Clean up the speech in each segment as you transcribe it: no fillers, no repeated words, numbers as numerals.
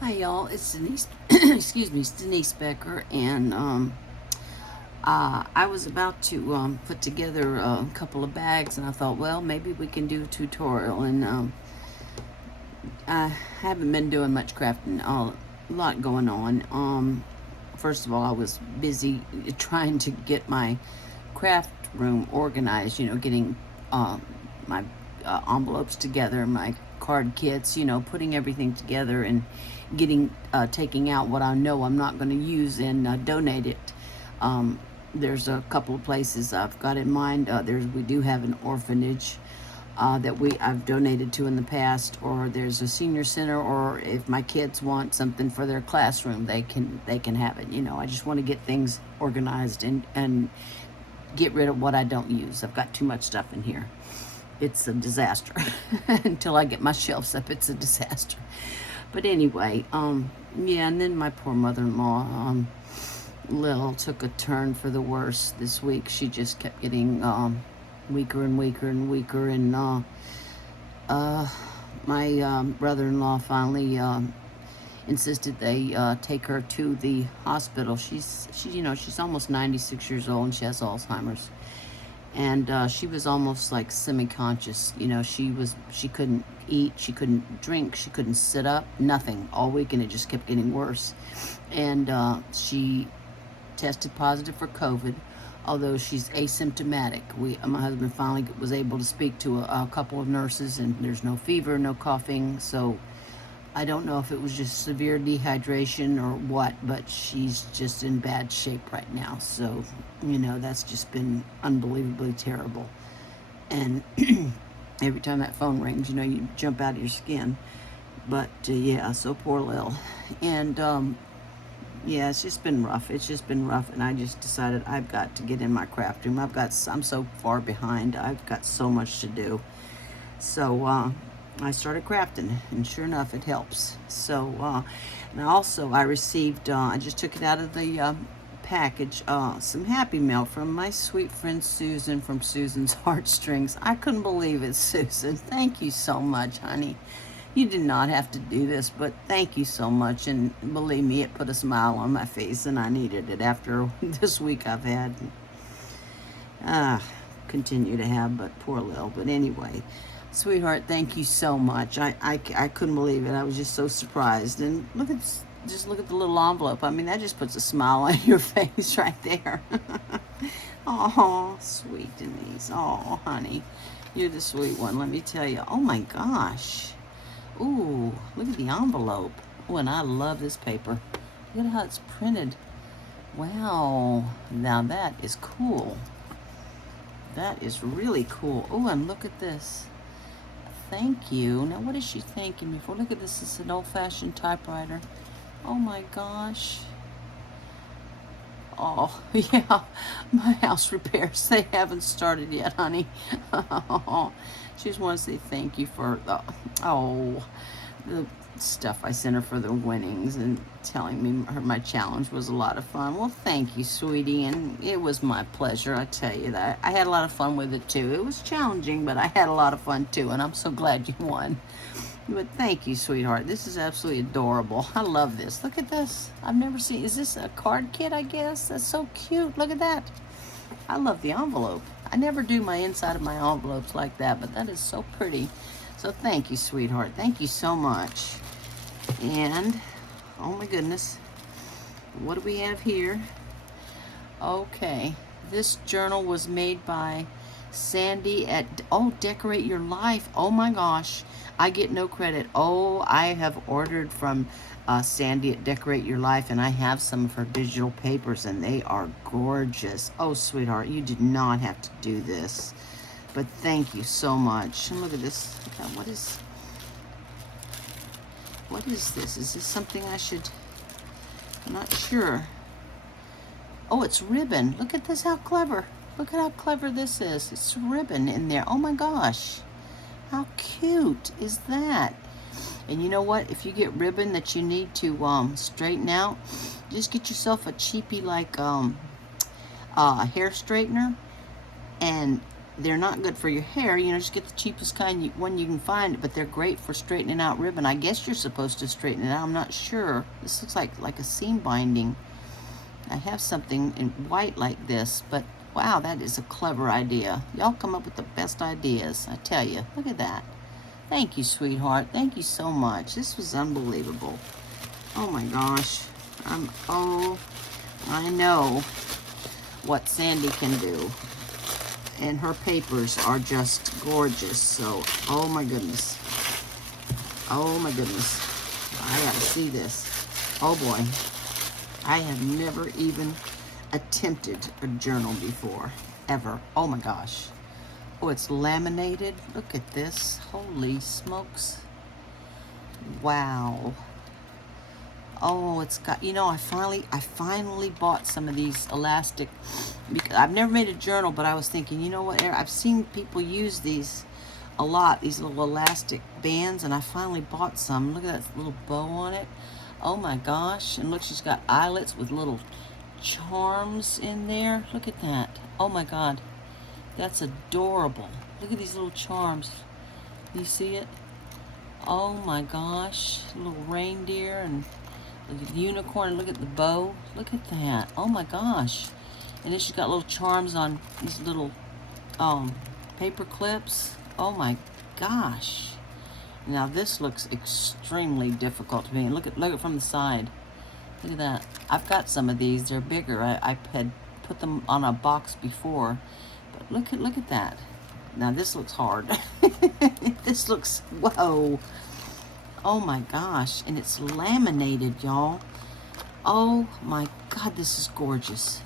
Hi y'all, it's Denise. Excuse me, it's Denise Becker, and I was about to put together a couple of bags, and I thought, well, maybe we can do a tutorial. And I haven't been doing much crafting, a lot going on. First of all, I was busy trying to get my craft room organized. Getting my envelopes together, my card kits. Putting everything together and getting taking out what I know I'm not going to use and donate it. There's a couple of places I've got in mind. We do have an orphanage that I've donated to in the past, or there's a senior center, or if my kids want something for their classroom, they can have it. I just want to get things organized and get rid of what I don't use. I've got too much stuff in here. It's a disaster. Until I get my shelves up, it's a disaster. But anyway, yeah, and then my poor mother-in-law, Lil, took a turn for the worse this week. She just kept getting weaker and weaker and weaker, and my brother-in-law finally insisted they take her to the hospital. She's almost 96 years old, and she has Alzheimer's. And she was almost like semi-conscious. She couldn't eat, she couldn't drink, she couldn't sit up, nothing all week, and it just kept getting worse. And she tested positive for COVID, although she's asymptomatic. My husband finally was able to speak to a couple of nurses, and there's no fever, no coughing, so I don't know if it was just severe dehydration or what, but she's just in bad shape right now. So, that's just been unbelievably terrible. And every time that phone rings, you jump out of your skin. But yeah, so poor Lil. And yeah, it's just been rough. It's just been rough, and I just decided I've got to get in my craft room. I'm so far behind. I've got so much to do. So I started crafting, and sure enough, it helps. So, and also I received, I just took it out of the package, some Happy Mail from my sweet friend Susan from Susan's Heartstrings. I couldn't believe it, Susan. Thank you so much, honey. You did not have to do this, but thank you so much. And believe me, it put a smile on my face, and I needed it after this week I've had. Continue to have, but poor Lil. But anyway, sweetheart, thank you so much. I couldn't believe it. I was just so surprised. And just look at the little envelope. I mean, that just puts a smile on your face right there. Oh, sweet Denise. Oh, honey, you're the sweet one. Let me tell you. Oh my gosh. Ooh, look at the envelope. Oh, and I love this paper. Look at how it's printed. Wow. Now that is cool. That is really cool. Oh, and look at this. Thank you. Now, what is she thanking me for? Look at this. It's an old-fashioned typewriter. Oh, my gosh. Oh, yeah. My house repairs, they haven't started yet, honey. She just wants to say thank you for the stuff I sent her for the winnings, and telling me my challenge was a lot of fun. Well, thank you, sweetie, and it was my pleasure. I tell you that I had a lot of fun with it too. It was challenging, but I had a lot of fun too, and I'm so glad you won. But thank you, sweetheart. This is absolutely adorable. I love this. Look at this. I've never seen. Is this a card kit? I guess that's so cute. Look at that. I love the envelope. I never do my inside of my envelopes like that, but that is so pretty. So thank you, sweetheart. Thank you so much. And, oh my goodness, what do we have here? Okay, this journal was made by Sandy at, Decorate Your Life. Oh my gosh, I get no credit. Oh, I have ordered from Sandy at Decorate Your Life, and I have some of her digital papers, and they are gorgeous. Oh, sweetheart, you did not have to do this, but thank you so much. And look at this. What is this? Is this something I should... I'm not sure. Oh, it's ribbon. Look at this, how clever. Look at how clever this is. It's ribbon in there. Oh my gosh. How cute is that? And you know what? If you get ribbon that you need to straighten out, just get yourself a cheapy like hair straightener, and they're not good for your hair. You know, just get the cheapest one you can find, but they're great for straightening out ribbon. I guess you're supposed to straighten it out. I'm not sure. This looks like a seam binding. I have something in white like this, but wow, that is a clever idea. Y'all come up with the best ideas, I tell you. Look at that. Thank you, sweetheart. Thank you so much. This was unbelievable. Oh my gosh. I know what Sandy can do. And her papers are just gorgeous. So, oh my goodness. Oh my goodness. I gotta see this. Oh boy. I have never even attempted a journal before, ever. Oh my gosh. Oh, it's laminated. Look at this. Holy smokes. Wow. Oh, it's got, you know, I finally bought some of these elastic, because I've never made a journal, but I was thinking, you know what, I've seen people use these a lot, these little elastic bands, and I finally bought some. Look at that little bow on it. Oh my gosh. And look, she's got eyelets with little charms in there. Look at that. Oh my God. That's adorable. Look at these little charms. You see it? Oh my gosh. Little reindeer and look at the unicorn. Look at the bow. Look at that. Oh my gosh. And then she's got little charms on these little paper clips. Oh my gosh. Now this looks extremely difficult to me. Look at from the side. Look at that. I've got some of these. They're bigger. I had put them on a box before. But look at that. Now this looks hard. This looks, whoa. Oh my gosh. And it's laminated, y'all. Oh my God, this is gorgeous.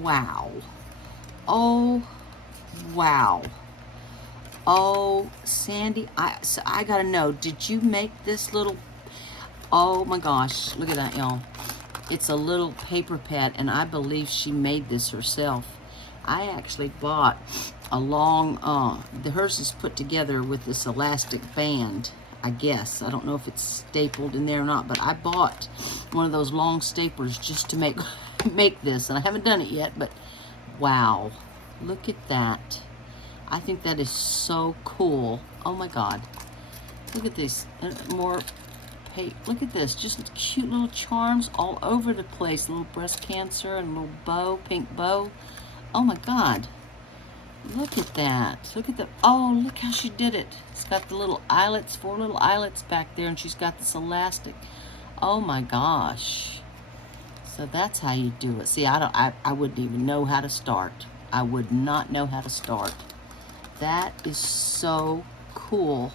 Wow. Oh, wow. Oh, Sandy, I gotta know, did you make this little, oh my gosh, look at that, y'all. It's a little paper pad, and I believe she made this herself. I actually bought a long, hers is put together with this elastic band, I guess. I don't know if it's stapled in there or not, but I bought one of those long staplers just to make this, and I haven't done it yet, but wow, look at that. I think that is so cool. Oh my God. Look at this. More look at this. Just cute little charms all over the place. A little breast cancer and a little bow, pink bow. Oh my God. Look at that. Look at the, oh, look how she did it. It's got the little eyelets, 4 little eyelets back there, and she's got this elastic. Oh my gosh. So that's how you do it. See, I wouldn't even know how to start. I would not know how to start. That is so cool.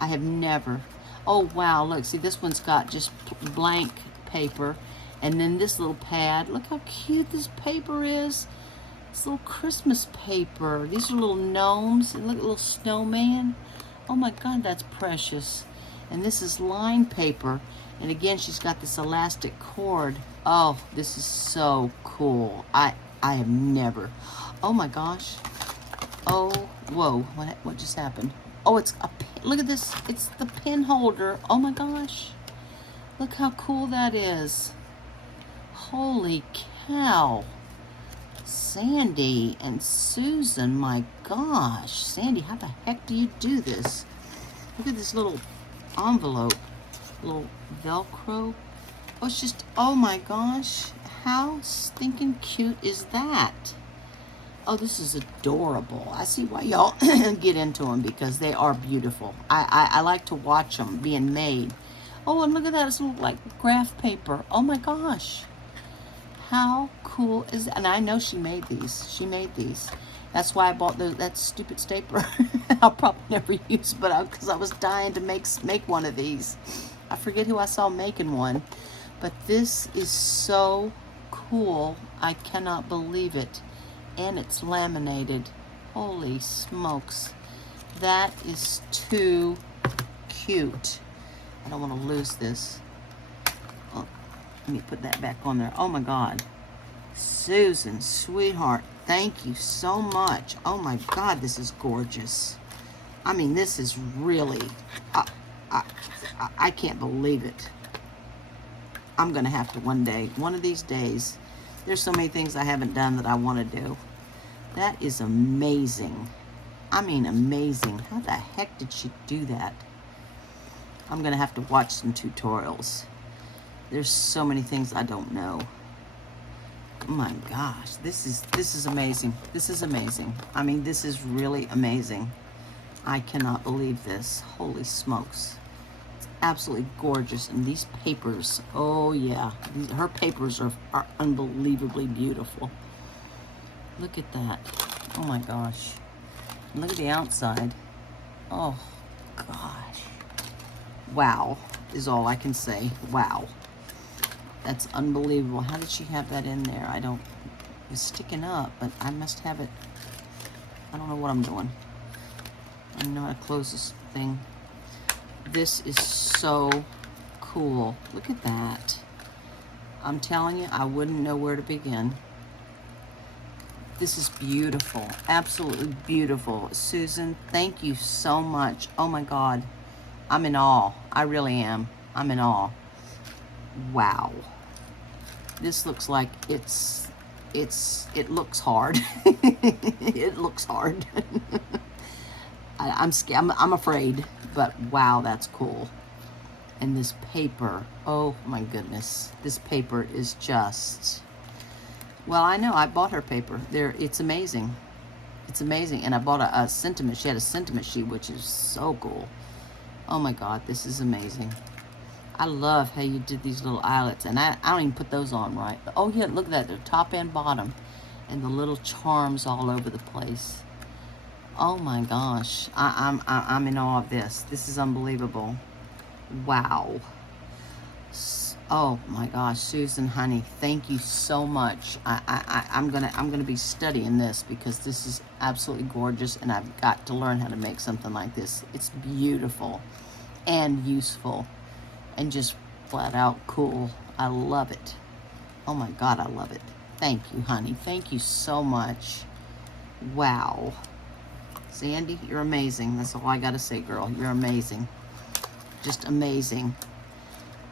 I have never. Oh, wow. Look, see, this one's got just blank paper. And then this little pad. Look how cute this paper is. This little Christmas paper. These are little gnomes. And look at little snowman. Oh, my God, that's precious. And this is lined paper. And again, she's got this elastic cord. Oh, this is so cool. I have never. Oh, my gosh. Oh, whoa, what just happened? Oh, it's a, look at this, it's the pen holder. Oh my gosh. Look how cool that is. Holy cow. Sandy and Susan, my gosh. Sandy, how the heck do you do this? Look at this little envelope, little Velcro. Oh, it's just, oh my gosh. How stinking cute is that? Oh, this is adorable. I see why y'all get into them, because they are beautiful. I like to watch them being made. Oh, and look at that. It's little like graph paper. Oh my gosh. How cool is that? And I know she made these. She made these. That's why I bought that stupid stapler. I'll probably never use, but because I was dying to make one of these. I forget who I saw making one. But this is so cool. I cannot believe it. And it's laminated. Holy smokes. That is too cute. I don't want to lose this. Oh, let me put that back on there. Oh my God. Susan, sweetheart, thank you so much. Oh my God, this is gorgeous. I mean, this is really, I can't believe it. I'm going to have to one of these days. There's so many things I haven't done that I want to do. That is amazing. I mean, amazing. How the heck did she do that? I'm gonna have to watch some tutorials. There's so many things I don't know. Oh my gosh, this is amazing. This is amazing. I mean, this is really amazing. I cannot believe this. Holy smokes. It's absolutely gorgeous. And these papers, oh yeah, her papers are unbelievably beautiful. Look at that. Oh my gosh. Look at the outside. Oh gosh. Wow is all I can say. Wow. That's unbelievable. How did she have that in there? I don't, it's sticking up, but I must have it. I don't know what I'm doing. I don't know how to close this thing. This is so cool. Look at that. I'm telling you, I wouldn't know where to begin. This is beautiful. Absolutely beautiful. Susan, thank you so much. Oh my God. I'm in awe. I really am. I'm in awe. Wow. This looks like it looks hard. It looks hard. I'm scared. I'm afraid, but wow, that's cool. And this paper, oh my goodness, this paper is just, well, I know I bought her paper. It's amazing. It's amazing. And I bought a sentiment. She had a sentiment sheet, which is so cool. Oh my God, this is amazing. I love how you did these little eyelets, and I don't even put those on right. Oh yeah, look at that, they're top and bottom, and the little charms all over the place. Oh my gosh, I'm in awe of this. This is unbelievable. Wow. Oh my gosh, Susan, honey, thank you so much. I'm gonna be studying this because this is absolutely gorgeous, and I've got to learn how to make something like this. It's beautiful and useful. And just flat out cool. I love it. Oh my God, I love it. Thank you, honey. Thank you so much. Wow. Sandy, you're amazing. That's all I gotta say, girl. You're amazing. Just amazing.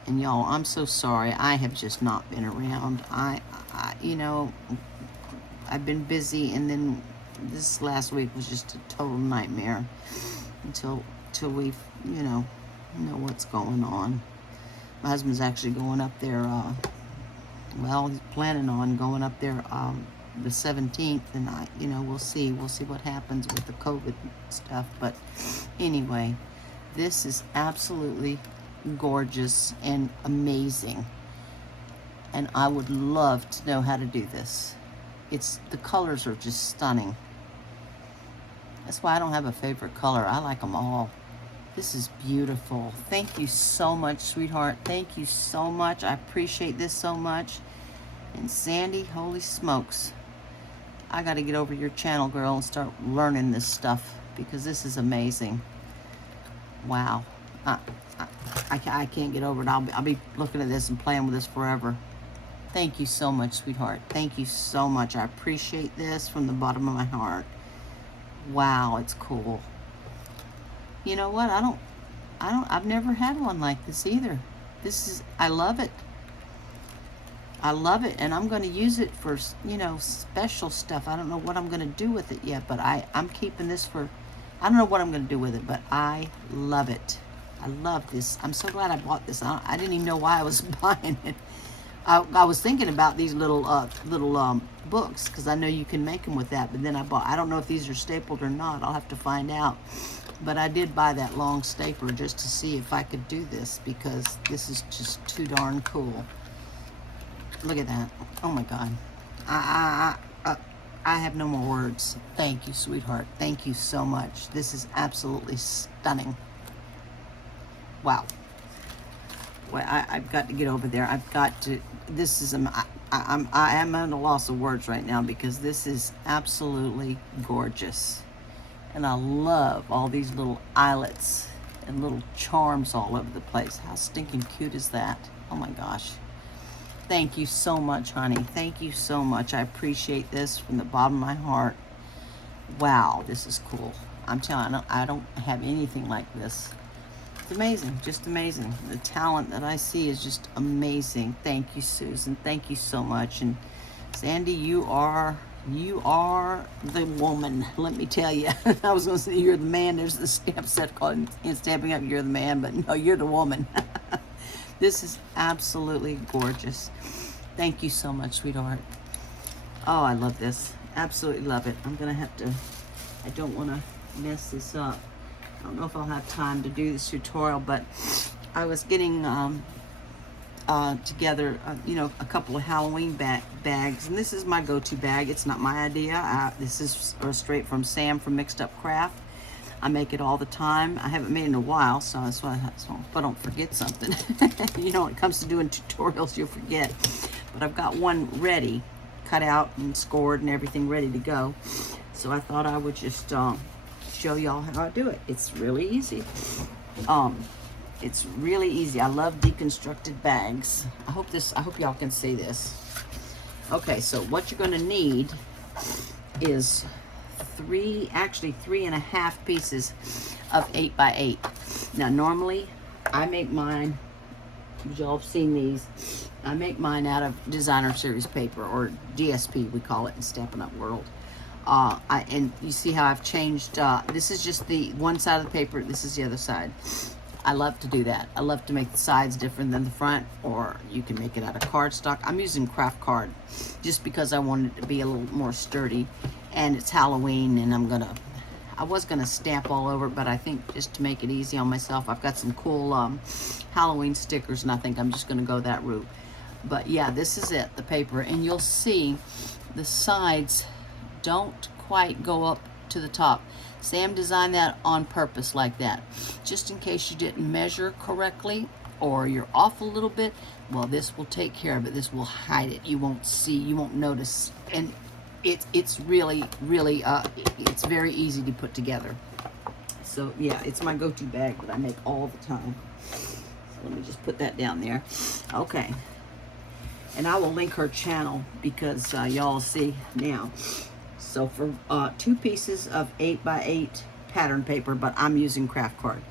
And y'all, I'm so sorry. I have just not been around. You know, I've been busy, and then this last week was just a total nightmare until we, you know what's going on. My husband's actually going up there, well, he's planning on going up there the 17th, and we'll see what happens with the COVID stuff. But anyway, this is absolutely gorgeous and amazing, and I would love to know how to do this. The colors are just stunning. That's why I don't have a favorite color. I like them all. This is beautiful. Thank you so much, sweetheart. Thank you so much. I appreciate this so much. And Sandy, holy smokes. I got to get over your channel, girl, and start learning this stuff because this is amazing. Wow. I can't get over it. I'll be looking at this and playing with this forever. Thank you so much, sweetheart. Thank you so much. I appreciate this from the bottom of my heart. Wow, it's cool. You know what? I've never had one like this either. I love it. I love it, and I'm going to use it for, special stuff. I don't know what I'm going to do with it yet, but I'm keeping this for, I don't know what I'm going to do with it, but I love it. I love this. I'm so glad I bought this. I didn't even know why I was buying it. I was thinking about these little books, because I know you can make them with that, but then I don't know if these are stapled or not. I'll have to find out. But I did buy that long stapler just to see if I could do this, because this is just too darn cool. Look at that. Oh my God. I have no more words. Thank you, sweetheart. Thank you so much. This is absolutely stunning. Wow. Well, I've got to get over there. I've got to, this is, I am at a loss of words right now because this is absolutely gorgeous. And I love all these little eyelets and little charms all over the place. How stinking cute is that? Oh my gosh. Thank you so much, honey. Thank you so much. I appreciate this from the bottom of my heart. Wow, this is cool. I'm telling you, I don't have anything like this. It's amazing, just amazing. The talent that I see is just amazing. Thank you, Susan. Thank you so much. And Sandy, you are You are the woman, let me tell you. I was going to say you're the man. There's the stamp set called Stamping Up You're the Man, but no, you're the woman. This is absolutely gorgeous. Thank you so much, sweetheart. Oh, I love this. Absolutely love it. I'm going to have to, I don't want to mess this up. I don't know if I'll have time to do this tutorial, but I was getting together, you know, a couple of Halloween bags, and this is my go-to bag. It's not my idea. This is straight from Sam from Mixed Up Craft. I make it all the time. I haven't made it in a while, so that's why so if I don't forget something. You know, when it comes to doing tutorials, you'll forget. But I've got one ready, cut out and scored and everything ready to go. So I thought I would just show y'all how I do it. It's really easy. It's really easy. I love deconstructed bags. I hope y'all can see this. Okay, so what you're gonna need is three and a half pieces of 8x8. Now normally I make mine, y'all have seen these, I make mine out of designer series paper, or DSP we call it in Stampin' Up World. And you see how I've changed, this is just the one side of the paper, this is the other side. I love to do that. I love to make the sides different than the front, or you can make it out of cardstock. I'm using craft card just because I want it to be a little more sturdy, and it's Halloween, and I was gonna stamp all over it, but I think just to make it easy on myself, I've got some cool Halloween stickers, and I think I'm just gonna go that route. But yeah, this is it, the paper, and you'll see the sides don't quite go up to the top. Sam designed that on purpose like that, just in case you didn't measure correctly or you're off a little bit. Well, this will take care of it. This will hide it. You won't see, you won't notice, and it's really it's very easy to put together. So yeah, it's my go-to bag that I make all the time. So let me just put that down there. Okay, and I will link her channel because y'all see now. So for 2 pieces of 8x8 pattern paper, but I'm using craft card.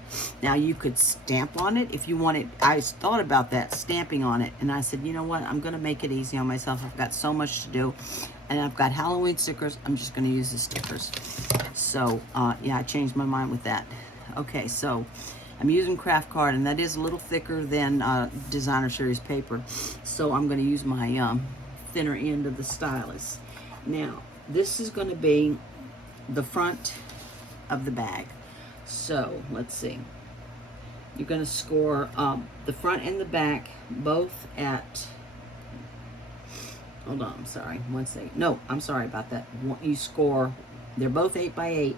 Now you could stamp on it if you wanted. I thought about that, stamping on it, and I said, you know what, I'm gonna make it easy on myself. I've got so much to do, and I've got Halloween stickers. I'm just gonna use the stickers. So yeah, I changed my mind with that. Okay, so I'm using craft card, and that is a little thicker than designer series paper. So I'm gonna use my thinner end of the stylus. Now, this is going to be the front of the bag. So let's see. You're going to score the front and the back both at, hold on, I'm sorry, one second. No, I'm sorry about that. You score, they're both 8x8,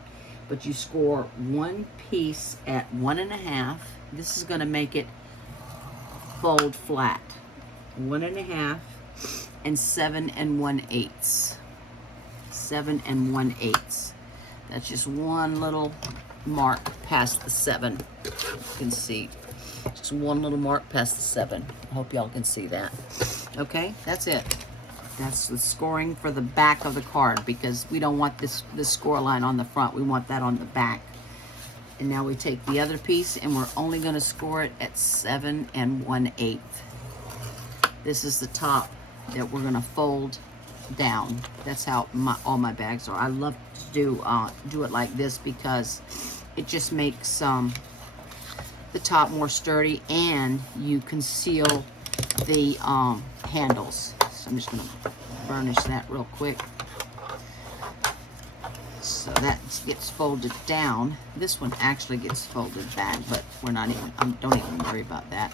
but you score one piece at 1.5. This is going to make it fold flat. 1.5 and 7 1/8. 7 1/8. That's just one little mark past the 7. You can see just one little mark past the 7. I hope y'all can see that. Okay, that's it. That's the scoring for the back of the card, because we don't want this score line on the front. We want that on the back. And now we take the other piece, and we're only going to score it at 7 1/8. This is the top that we're going to fold down. That's how all my bags are. I love to do it like this because it just makes the top more sturdy, and you conceal the handles. So I'm just gonna burnish that real quick. So that gets folded down. This one actually gets folded back, but we're not even, don't even worry about that.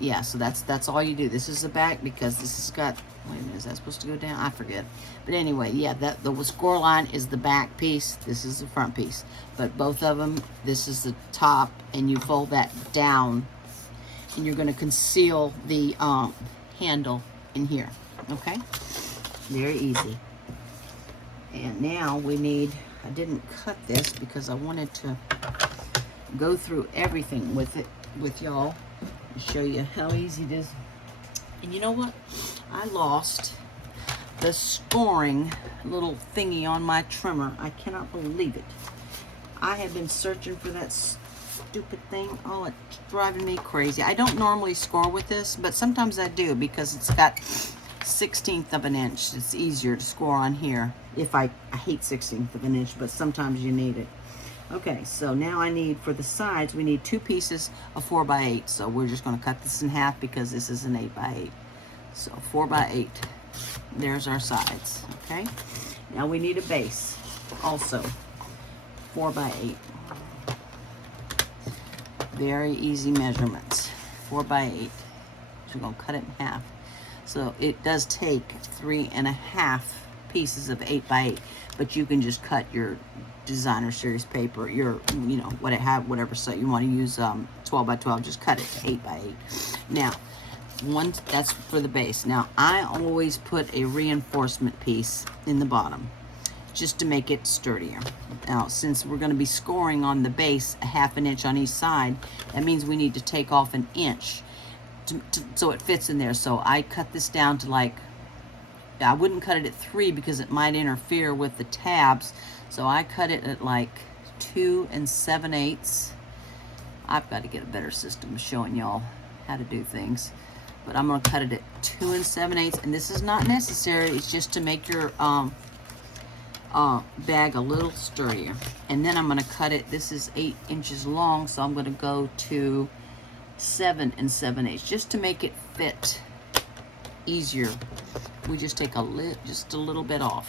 Yeah, so that's all you do. This is the back, because this has got, wait a minute, is that supposed to go down? I forget. But anyway, yeah, the score line is the back piece. This is the front piece. But both of them, this is the top, and you fold that down, and you're going to conceal the handle in here. Okay? Very easy. And now we need, I didn't cut this because I wanted to go through everything with it, with y'all, show you how easy it is. And you know what? I lost the scoring little thingy on my trimmer. I cannot believe it. I have been searching for that stupid thing. Oh, it's driving me crazy. I don't normally score with this, but sometimes I do, because it's got 1/16 of an inch. It's easier to score on here. If I hate 1/16 of an inch, but sometimes you need it. Okay, so now I need, for the sides, we need 2 pieces of 4x8. So we're just gonna cut this in half because this is an 8x8. So 4x8, there's our sides, okay? Now we need a base, also 4x8. Very easy measurements, 4x8. So we're gonna cut it in half. So it does take 3.5 pieces of 8x8, but you can just cut your designer series paper, your, you know, whatever set you want to use, 12x12, just cut it to 8x8. Now, that's for the base. Now, I always put a reinforcement piece in the bottom, just to make it sturdier. Now, since we're going to be scoring on the base a 1/2 inch on each side, that means we need to take off 1 inch so it fits in there. So I cut this down to, like, I wouldn't cut it at 3 because it might interfere with the tabs. So I cut it at like 2 7/8. I've got to get a better system of showing y'all how to do things. But I'm going to cut it at 2 7/8. And this is not necessary. It's just to make your bag a little sturdier. And then I'm going to cut it. This is 8 inches long. So I'm going to go to 7 7/8 just to make it fit easier. We just take just a little bit off.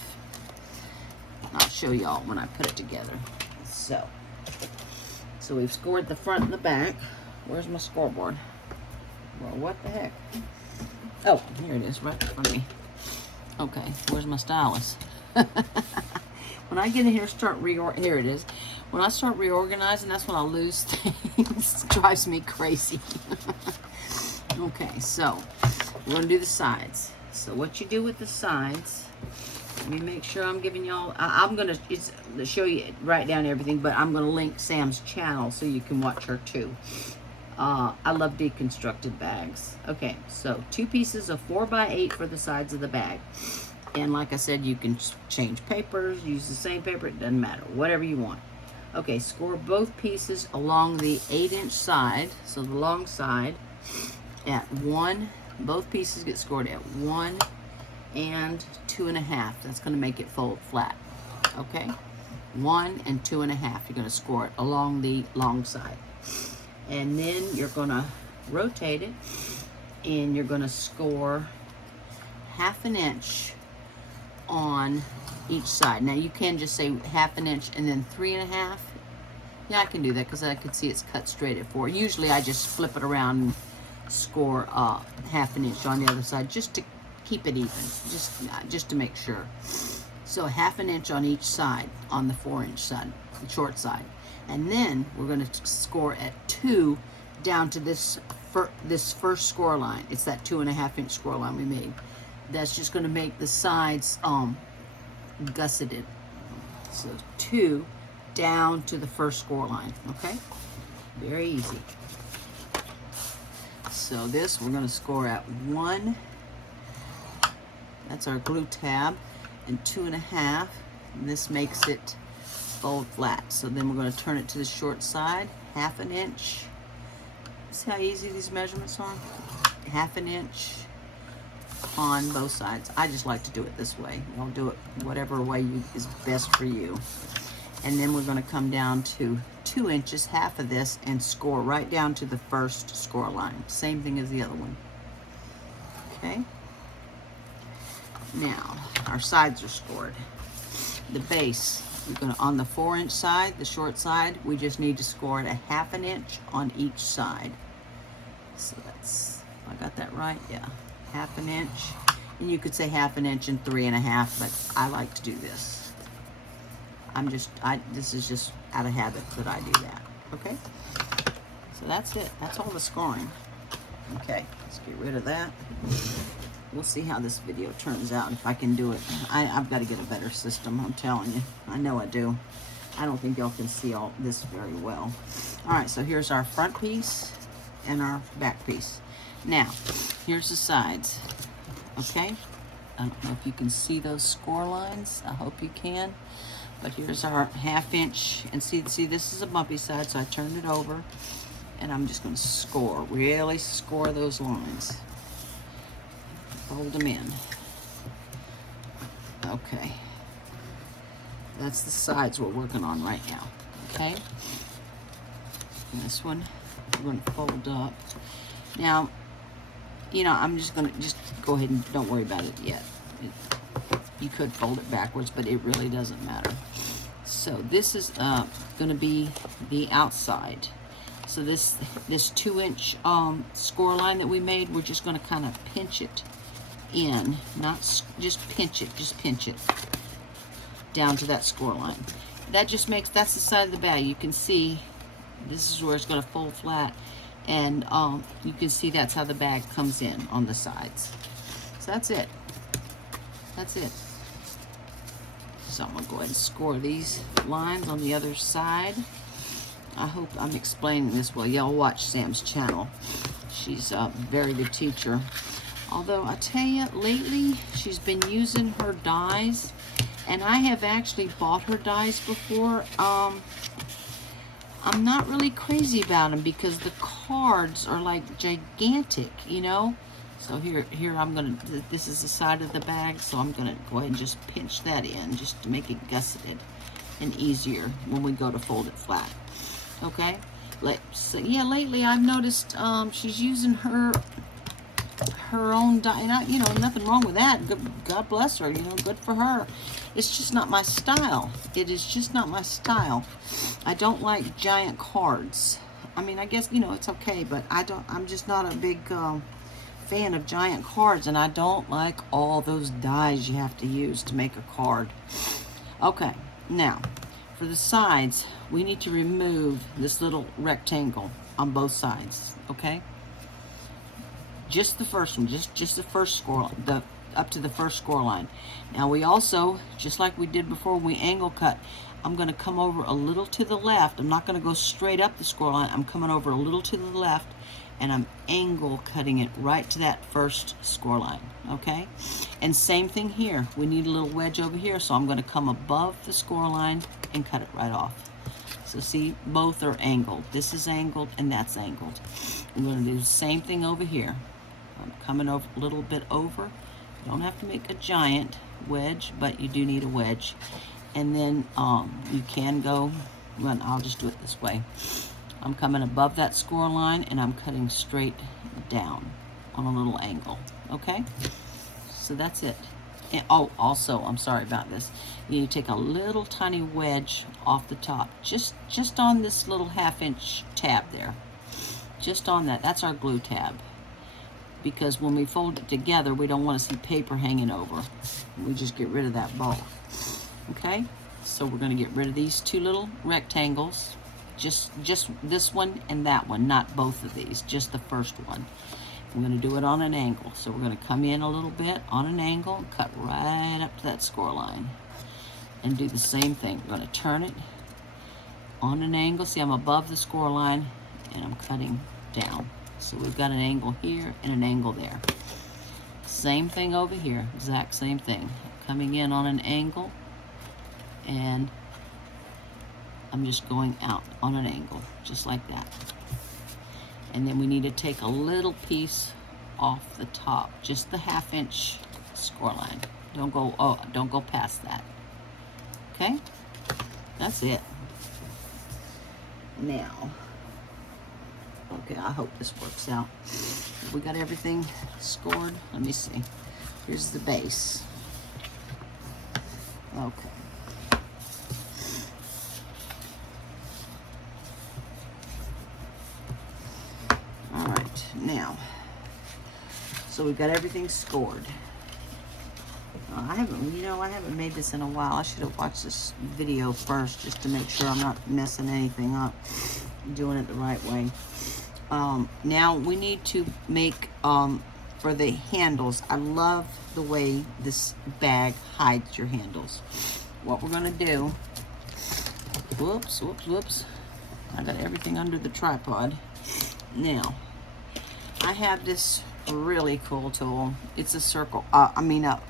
I'll show y'all when I put it together. So we've scored the front and the back. Where's my scoreboard? Well, what the heck? Oh, here it is, right in front of me. Okay, where's my stylus? When I get in here, here it is. When I start reorganizing, that's when I lose things. It drives me crazy. Okay, so we're gonna do the sides. So what you do with the sides, let me make sure I'm giving y'all, I'm gonna show you, write down everything, but I'm gonna link Sam's channel so you can watch her too. I love deconstructed bags. Okay, so 2 pieces of 4x8 for the sides of the bag. And like I said, you can change papers, use the same paper, it doesn't matter, whatever you want. Okay, score both pieces along the 8-inch side, so the long side, at 1, both pieces get scored at 1 and 2.5. That's going to make it fold flat. Okay, 1 and 2.5. You're going to score it along the long side, and then you're going to rotate it, and you're going to score 1/2 inch on each side. Now you can just say 1/2 inch and then 3.5. Yeah, I can do that because I can see it's cut straight at 4. Usually I just flip it around and score 1/2 inch on the other side just to keep it even, just to make sure. So 1/2 inch on each side on the 4-inch side, the short side, and then we're going to score at 2 down to this first score line. It's that 2.5 inch score line we made. That's just going to make the sides gusseted. So 2 down to the first score line. Okay, very easy. So this we're going to score at 1. That's our glue tab, and 2.5. And this makes it fold flat. So then we're going to turn it to the short side, 1/2 inch. See how easy these measurements are? 1/2 inch on both sides. I just like to do it this way. You'll do it whatever way is best for you. And then we're going to come down to 2 inches, half of this, and score right down to the first score line. Same thing as the other one. Okay. Now our sides are scored. The base, we're going to, on the 4-inch side, the short side, we just need to score it 1/2 inch on each side. So that's, I got that right? Yeah, 1/2 inch. And you could say 1/2 inch and 3.5, but I like to do this. This is just out of habit that I do that. Okay, so that's it. That's all the scoring. Okay, let's get rid of that. We'll see how this video turns out, if I can do it. I've got to get a better system, I'm telling you. I know I do. I don't think y'all can see all this very well. All right, so here's our front piece and our back piece. Now, here's the sides. Okay, I don't know if you can see those score lines. I hope you can. But here's our 1/2 inch, and see this is a bumpy side, so I turned it over, and I'm just going to really score those lines. fold them in. Okay. That's the sides we're working on right now. Okay. And this one we're going to fold up. Now, you know, I'm just going to go ahead and don't worry about it yet. You could fold it backwards, but it really doesn't matter. So this is going to be the outside. So this 2-inch score line that we made, we're just going to kind of pinch it in, not just pinch it down to that score line. That just makes, that's the side of the bag. You can see this is where it's going to fold flat, and you can see that's how the bag comes in on the sides. So that's it. That's it. So I'm going to go ahead and score these lines on the other side. I hope I'm explaining this well. Y'all watch Sam's channel. She's a very good teacher. Although I tell you, lately she's been using her dies, and I have actually bought her dies before. I'm not really crazy about them because the cards are like gigantic, you know. So here I'm gonna, this is the side of the bag, so I'm gonna go ahead and just pinch that in just to make it gusseted and easier when we go to fold it flat. Okay. So yeah, lately I've noticed she's using her own die, and you know, nothing wrong with that. God bless her, you know, good for her. It's just not my style. It is just not my style. I don't like giant cards. I mean, I guess, you know, it's okay, but I'm just not a big fan of giant cards, and I don't like all those dies you have to use to make a card. Okay, now for the sides, we need to remove this little rectangle on both sides. Okay, just the first one, just the first score, up to the first score line. Now we also, just like we did before, we angle cut. I'm going to come over a little to the left. I'm not going to go straight up the score line. I'm coming over a little to the left, and I'm angle cutting it right to that first score line. Okay, and same thing here. We need a little wedge over here, so I'm going to come above the score line and cut it right off. So see, both are angled. This is angled and that's angled. I'm going to do the same thing over here. I'm coming over a little bit over. You don't have to make a giant wedge, but you do need a wedge. And then you can go, well, I'll just do it this way. I'm coming above that score line and I'm cutting straight down on a little angle. Okay, so that's it. And, oh, also, I'm sorry about this. You need to take a little tiny wedge off the top, just on this little 1/2-inch tab there. Just on that. That's our glue tab. Because when we fold it together, we don't want to see paper hanging over. We just get rid of that ball. Okay, so we're going to get rid of these two little rectangles. Just this one and that one, not both of these, just the first one. We're going to do it on an angle. So we're going to come in a little bit on an angle and cut right up to that score line. And do the same thing. We're going to turn it on an angle. See, I'm above the score line and I'm cutting down. So we've got an angle here and an angle there. Same thing over here, exact same thing. Coming in on an angle, and I'm just going out on an angle, just like that. And then we need to take a little piece off the top, just the 1/2-inch score line. Don't go past that. Okay, that's it. Now, okay, I hope this works out. We got everything scored. Let me see. Here's the base. Okay. All right, now, so we've got everything scored. I haven't made this in a while. I should have watched this video first just to make sure I'm not messing anything up, doing it the right way. Now we need to make, for the handles, I love the way this bag hides your handles. What we're gonna do, whoops, I got everything under the tripod. Now, I have this really cool tool. It's a circle, a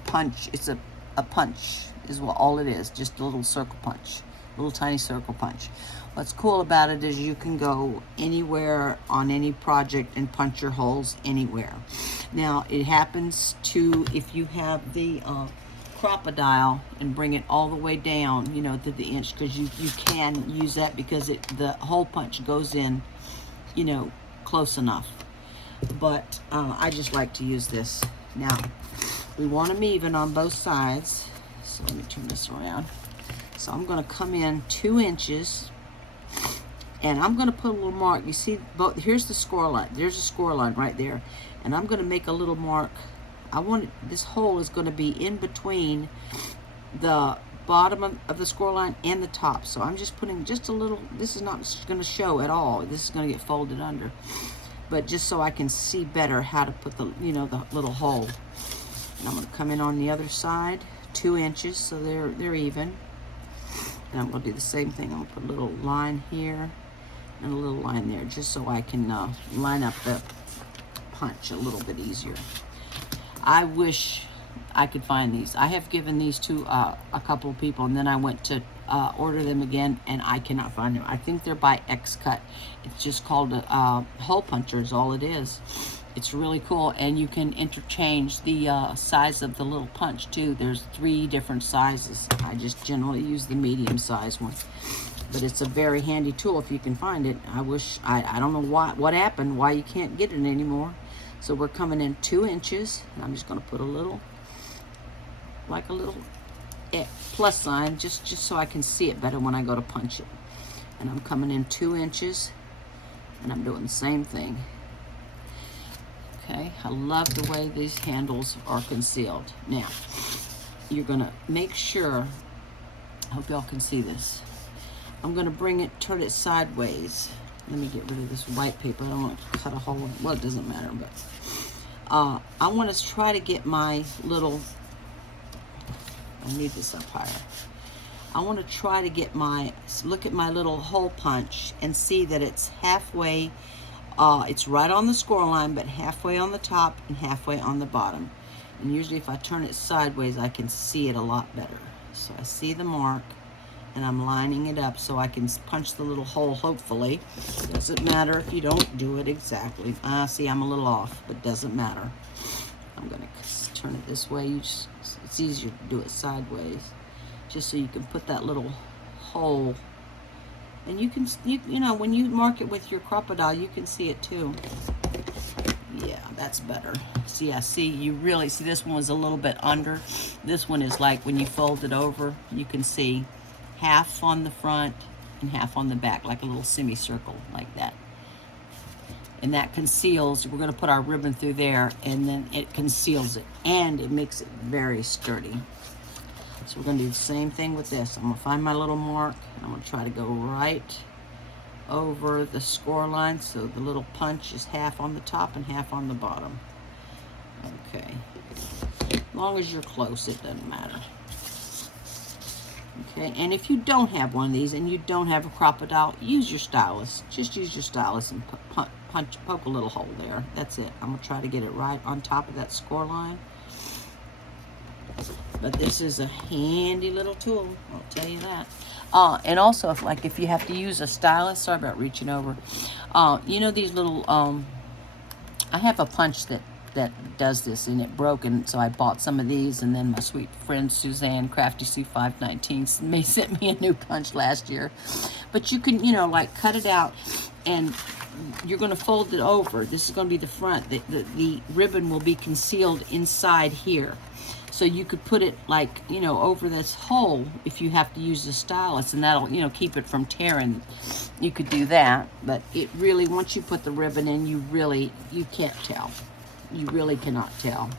punch. It's a punch is what all it is, just a little circle punch. little tiny circle punch. What's cool about it is you can go anywhere on any project and punch your holes anywhere. Now it happens to, if you have the crocodile and bring it all the way down, you know, to the inch, because you can use that because the hole punch goes in, you know, close enough. But I just like to use this. Now we want them even on both sides, so let me turn this around. So I'm going to come in 2 inches, and I'm going to put a little mark. You see, here's the score line. There's a score line right there, and I'm going to make a little mark. This hole is going to be in between the bottom of the score line and the top. So I'm just putting just a little. This is not going to show at all. This is going to get folded under, but just so I can see better how to put the, you know, the little hole. And I'm going to come in on the other side, 2 inches, so they're even. And I'm going to do the same thing. I'm going to put a little line here and a little line there, just so I can line up the punch a little bit easier. I wish I could find these. I have given these to a couple of people, and then I went to order them again, and I cannot find them. I think they're by X-Cut. It's just called a hole puncher is all it is. It's really cool, and you can interchange the size of the little punch too. There's 3 different sizes. I just generally use the medium size one, but it's a very handy tool if you can find it. I don't know what happened, why you can't get it anymore. So we're coming in 2 inches, and I'm just going to put a little, like a little plus sign, just so I can see it better when I go to punch it. And I'm coming in 2 inches, and I'm doing the same thing. Okay, I love the way these handles are concealed. Now, you're going to make sure, I hope y'all can see this. I'm going to turn it sideways. Let me get rid of this white paper. I don't want to cut a hole in. Well, it doesn't matter, but I want to try to get my little, I need this up higher. I want to try to get look at my little hole punch and see that it's halfway, it's right on the score line, but halfway on the top and halfway on the bottom. And usually if I turn it sideways, I can see it a lot better. So I see the mark, and I'm lining it up so I can punch the little hole, hopefully. Doesn't matter if you don't do it exactly. See, I'm a little off, but doesn't matter. I'm going to turn it this way. It's easier to do it sideways, just so you can put that little hole. And you know, when you mark it with your crocodile, you can see it too. Yeah, that's better. See, I see, you really see this one was a little bit under. This one is like when you fold it over, you can see half on the front and half on the back, like a little semicircle like that. And that conceals, we're going to put our ribbon through there, and then it conceals it, and it makes it very sturdy. So we're going to do the same thing with this. I'm going to find my little mark, and I'm going to try to go right over the score line, so the little punch is half on the top and half on the bottom. Okay. As long as you're close, it doesn't matter. Okay, and if you don't have one of these and you don't have a crocodile, use your stylus. Just use your stylus and poke a little hole there. That's it. I'm going to try to get it right on top of that score line. But this is a handy little tool, I'll tell you that. And also, if you have to use a stylus, sorry about reaching over. You know these little, I have a punch that does this, and it broke, and so I bought some of these, and then my sweet friend Suzanne, Crafty Sue 519, sent me a new punch last year. But you can, you know, like cut it out, and you're going to fold it over. This is going to be the front. The ribbon will be concealed inside here. So you could put it like, you know, over this hole if you have to use the stylus, and that'll, you know, keep it from tearing. You could do that, but it really, once you put the ribbon in, you can't tell. You really cannot tell.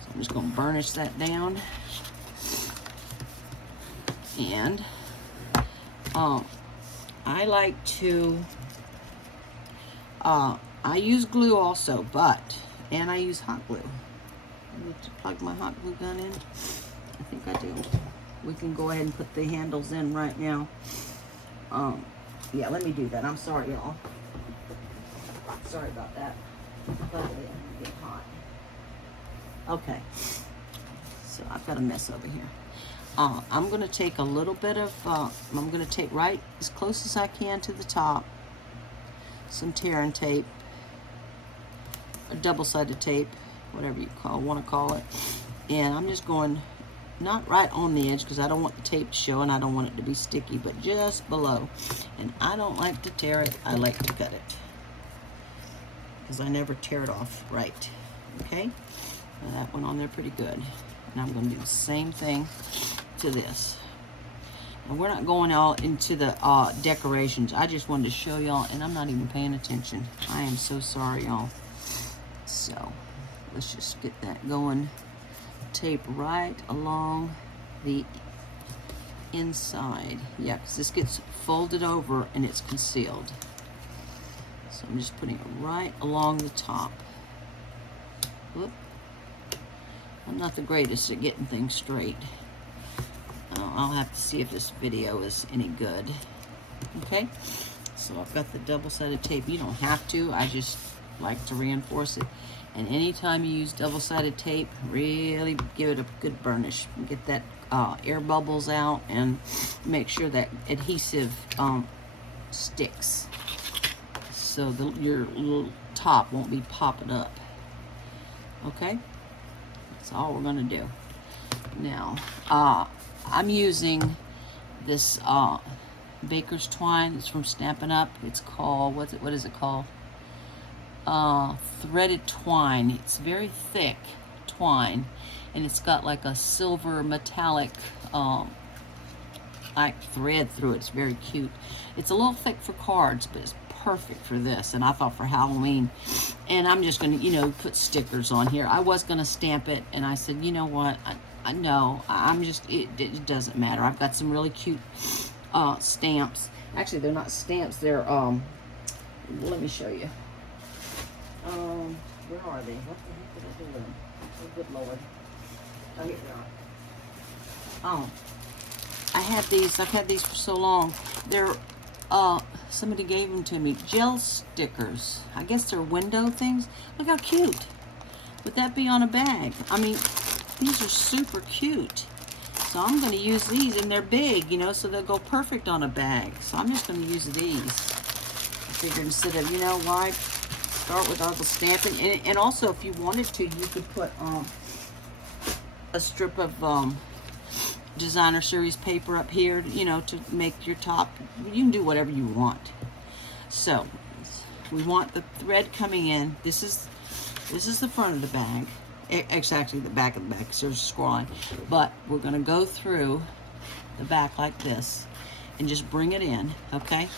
So I'm just going to burnish that down. And I like to, I use glue also, and I use hot glue. I need to plug my hot glue gun in. I think I do. We can go ahead and put the handles in right now. Yeah, let me do that. I'm sorry, y'all. Sorry about that. Luckily, I'm getting hot. Okay. So I've got a mess over here. I'm going to take a little bit of, I'm going to take right as close as I can to the top, some tearing tape, or double-sided tape, whatever you want to call it. And I'm just going, not right on the edge because I don't want the tape to show and I don't want it to be sticky, but just below. And I don't like to tear it, I like to cut it, because I never tear it off right. Okay, now that went on there pretty good. And I'm going to do the same thing to this. And we're not going all into the decorations. I just wanted to show y'all, and I'm not even paying attention. I am so sorry, y'all. So let's just get that going. Tape right along the inside. Yeah, because this gets folded over and it's concealed. So I'm just putting it right along the top. Whoop. I'm not the greatest at getting things straight. I'll have to see if this video is any good. Okay, so I've got the double-sided tape. You don't have to, I just like to reinforce it. And anytime you use double-sided tape, really give it a good burnish. Get that air bubbles out and make sure that adhesive sticks, so your little top won't be popping up. Okay, that's all we're gonna do. Now, I'm using this baker's twine. It's from Stampin' Up. It's called, what is it called? Threaded twine. It's very thick twine, and it's got like a silver metallic like thread through it. It's very cute. It's a little thick for cards, but it's perfect for this. And I thought for Halloween, and I'm just gonna, you know, put stickers on here. I was gonna stamp it, and I said, you know what, I know, I'm just, it doesn't matter. I've got some really cute stamps. Actually, they're not stamps, they're let me show you. Where are they? What the heck did I do with them? Oh, good Lord. Oh, here they are. I've had these for so long. They're, somebody gave them to me. Gel stickers. I guess they're window things. Look how cute. Would that be on a bag? I mean, these are super cute. So I'm going to use these, and they're big, you know, so they'll go perfect on a bag. So I'm just going to use these. I figured instead of, you know, why start with all the stamping. And also, if you wanted to, you could put a strip of designer series paper up here, you know, to make your top. You can do whatever you want. So we want the thread coming in. This is the front of the bag. It's actually the back of the bag, because there's a score line. But we're going to go through the back like this and just bring it in, okay?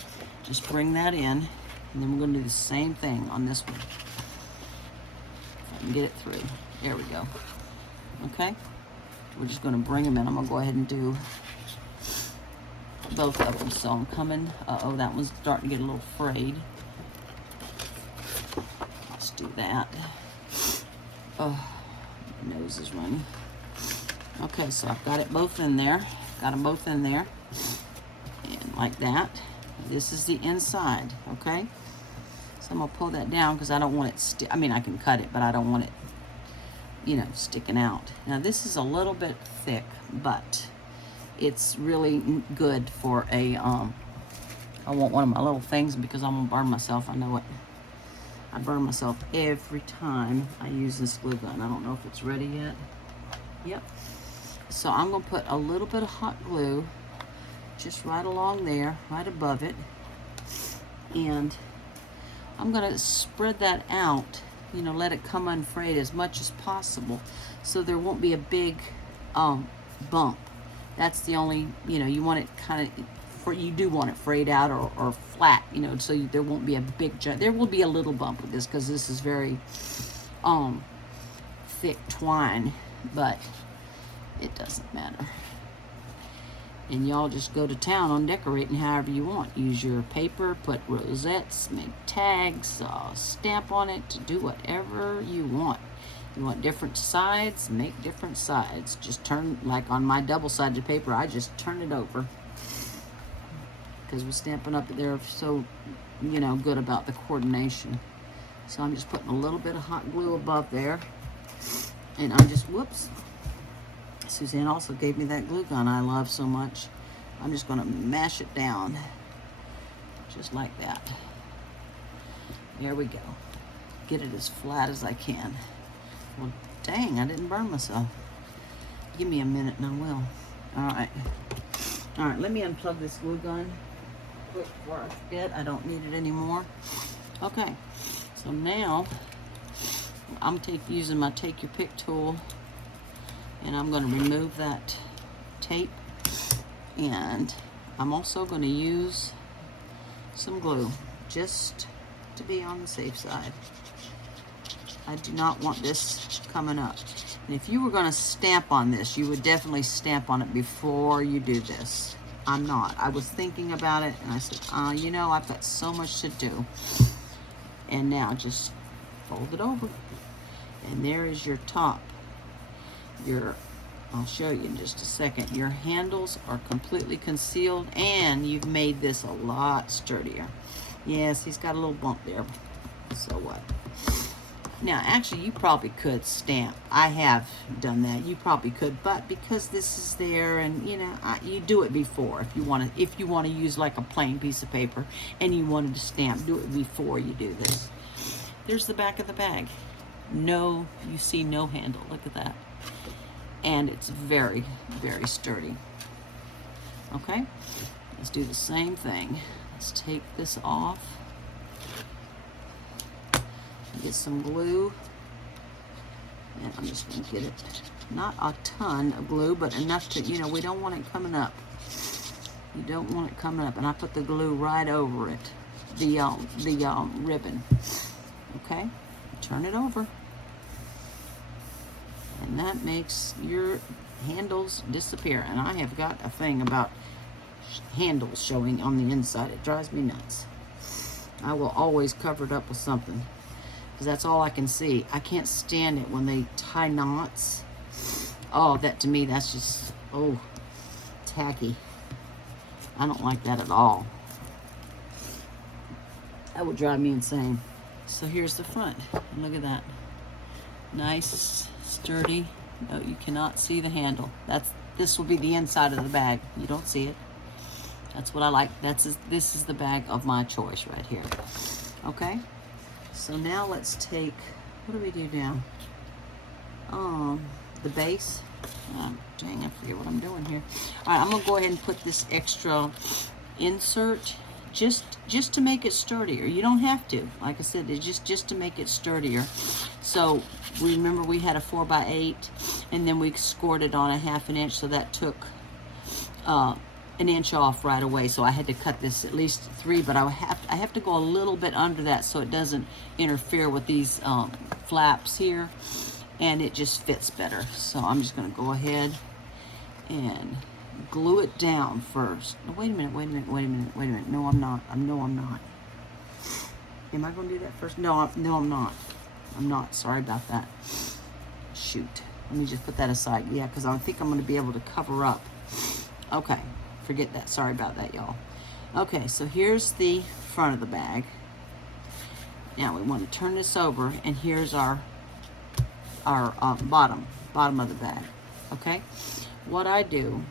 Just bring that in. And then we're going to do the same thing on this one. If I can get it through. There we go. Okay? We're just going to bring them in. I'm going to go ahead and do both of them. So I'm coming. Uh-oh, that one's starting to get a little frayed. Let's do that. Oh, my nose is running. Okay, so I've got it both in there. Got them both in there. And like that. This is the inside, okay? So I'm going to pull that down because I don't want it, I mean, I can cut it, but I don't want it, you know, sticking out. Now, this is a little bit thick, but it's really good for a, I want one of my little things because I'm going to burn myself. I know it. I burn myself every time I use this glue gun. I don't know if it's ready yet. Yep. So I'm going to put a little bit of hot glue just right along there, right above it. And I'm going to spread that out, you know, let it come unfrayed as much as possible so there won't be a big bump. That's the only, you know, you want it kind of, you do want it frayed out or flat, you know, so there won't be a big, there will be a little bump with this because this is very thick twine, but it doesn't matter. And y'all just go to town on decorating however you want. Use your paper, put rosettes, make tags, stamp on it, to do whatever you want. You want different sides, make different sides. Just turn, like on my double-sided paper, I just turn it over. Because with Stampin' Up, they're so, you know, good about the coordination. So I'm just putting a little bit of hot glue above there. And I'm just, whoops. Suzanne also gave me that glue gun I love so much. I'm just going to mash it down, just like that. There we go. Get it as flat as I can. Well, dang, I didn't burn myself. Give me a minute and I will. All right, let me unplug this glue gun quick before I forget. I don't need it anymore. Okay, so now I'm using my Take Your Pick tool, and I'm going to remove that tape, and I'm also going to use some glue just to be on the safe side. I do not want this coming up. And if you were going to stamp on this, you would definitely stamp on it before you do this. I'm not. I was thinking about it, and I said, you know, I've got so much to do. And now just fold it over. And there is your top. I'll show you in just a second. Your handles are completely concealed, and you've made this a lot sturdier. Yes, he's got a little bump there. So what? Now, actually, you probably could stamp. I have done that. You probably could, but because this is there, and you know, you do it before. If you want to use like a plain piece of paper and you wanted to stamp, do it before you do this. There's the back of the bag. You see no handle. Look at that, and it's very, very sturdy. Okay, let's do the same thing. Let's take this off. Get some glue, and I'm just going to get it, not a ton of glue, but enough to, you know, we don't want it coming up. You don't want it coming up, and I put the glue right over it, the ribbon. Okay, turn it over, and that makes your handles disappear. And I have got a thing about handles showing on the inside. It drives me nuts. I will always cover it up with something, because that's all I can see. I can't stand it when they tie knots. Oh, that to me, that's just, oh, tacky. I don't like that at all. That would drive me insane. So here's the front. Look at that. Nice, sturdy. No, you cannot see the handle. This will be the inside of the bag. You don't see it. That's what I like. This is the bag of my choice right here. Okay? So now let's take, what do we do now? The base. Dang, I forget what I'm doing here. All right, I'm gonna go ahead and put this extra insert just to make it sturdier. You don't have to. Like I said, it's just to make it sturdier. So remember we had a 4x8, and then we scored it on a 1/2 inch, so that took an inch off right away. So I had to cut this at least 3, but I have to go a little bit under that so it doesn't interfere with these flaps here, and it just fits better. So I'm just going to go ahead and glue it down first. No, wait a minute. No, I'm not. No, I'm not. Am I going to do that first? No, I'm not. I'm not. Sorry about that. Shoot. Let me just put that aside. Yeah, because I think I'm going to be able to cover up. Okay. Forget that. Sorry about that, y'all. Okay, so here's the front of the bag. Now we want to turn this over, and here's our bottom of the bag. Okay, what I do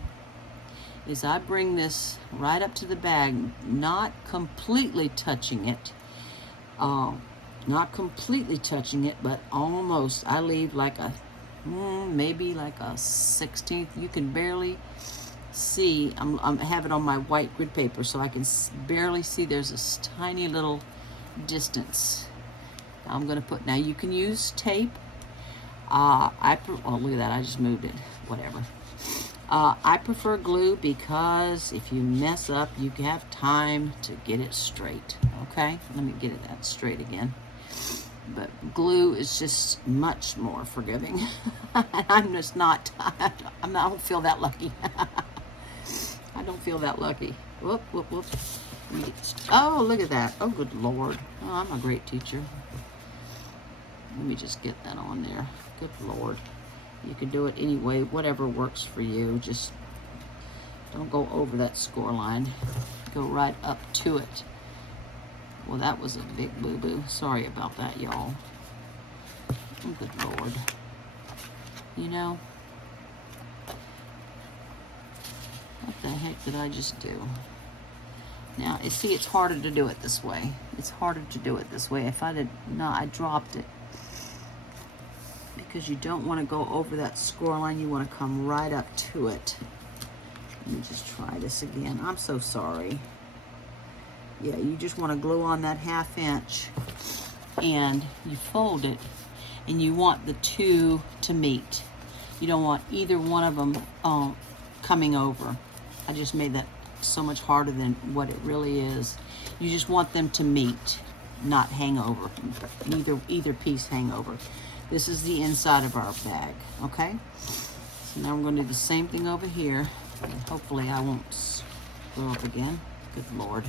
is I bring this right up to the bag, not completely touching it, but almost. I leave like a maybe like a 1/16. You can barely see. I have it on my white grid paper, so I can barely see. There's this tiny little distance. I'm gonna put, now you can use tape. Oh, look at that, I just moved it. Whatever. I prefer glue because if you mess up, you have time to get it straight. Okay, let me get it that straight again. But glue is just much more forgiving. I'm just not. I don't feel that lucky. I don't feel that lucky. Whoop. Oh, look at that. Oh, good Lord. Oh, I'm a great teacher. Let me just get that on there. Good Lord. You can do it anyway, whatever works for you. Just don't go over that score line. Go right up to it. Well, that was a big boo-boo. Sorry about that, y'all. Oh, good Lord. You know, the heck did I just do? Now, you see, it's harder to do it this way. It's harder to do it this way. If I did not, I dropped it. Because you don't want to go over that score line. You want to come right up to it. Let me just try this again. I'm so sorry. Yeah, you just want to glue on that 1/2 inch. And you fold it. And you want the two to meet. You don't want either one of them coming over. I just made that so much harder than what it really is. You just want them to meet, not hang over. Either piece hang over. This is the inside of our bag, okay? So now I'm going to do the same thing over here. And hopefully I won't screw up again. Good Lord.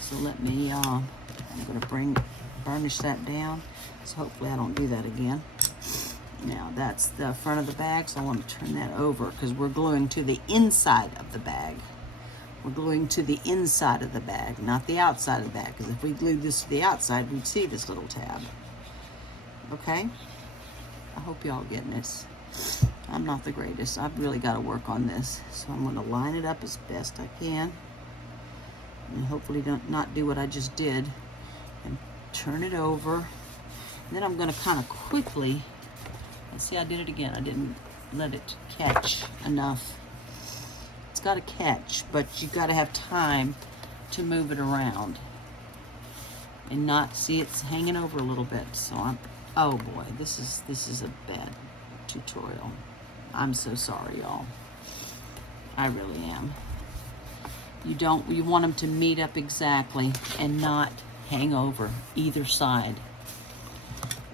So let me, I'm going to burnish that down. So hopefully I don't do that again. Now that's the front of the bag, so I want to turn that over because we're gluing to the inside of the bag. We're gluing to the inside of the bag, not the outside of the bag, because if we glued this to the outside, we'd see this little tab. Okay? I hope y'all getting this. I'm not the greatest. I've really got to work on this. So I'm going to line it up as best I can. And hopefully not do what I just did. And turn it over. And then I'm going to kind of quickly... See, I did it again. I didn't let it catch enough. It's got to catch, but you got to have time to move it around and not see it's hanging over a little bit. So oh boy, this is a bad tutorial. I'm so sorry, y'all. I really am. You want them to meet up exactly and not hang over either side.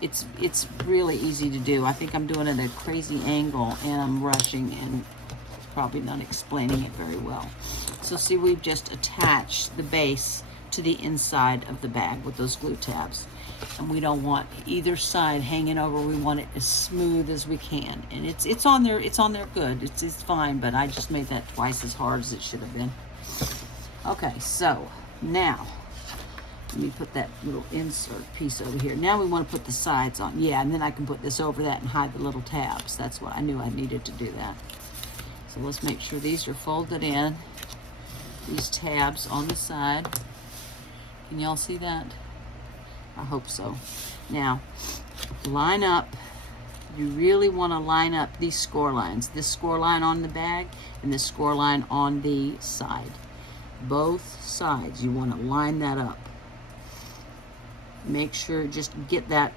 It's really easy to do. I think I'm doing it at a crazy angle and I'm rushing and probably not explaining it very well. So see, we've just attached the base to the inside of the bag with those glue tabs. And we don't want either side hanging over. We want it as smooth as we can. And it's on there good. It's fine, but I just made that twice as hard as it should have been. Okay, so now let me put that little insert piece over here. Now we want to put the sides on. Yeah, and then I can put this over that and hide the little tabs. That's what I knew I needed to do that. So let's make sure these are folded in. These tabs on the side. Can y'all see that? I hope so. Now, line up. You really want to line up these score lines. This score line on the bag and this score line on the side. Both sides, you want to line that up. Make sure, just get that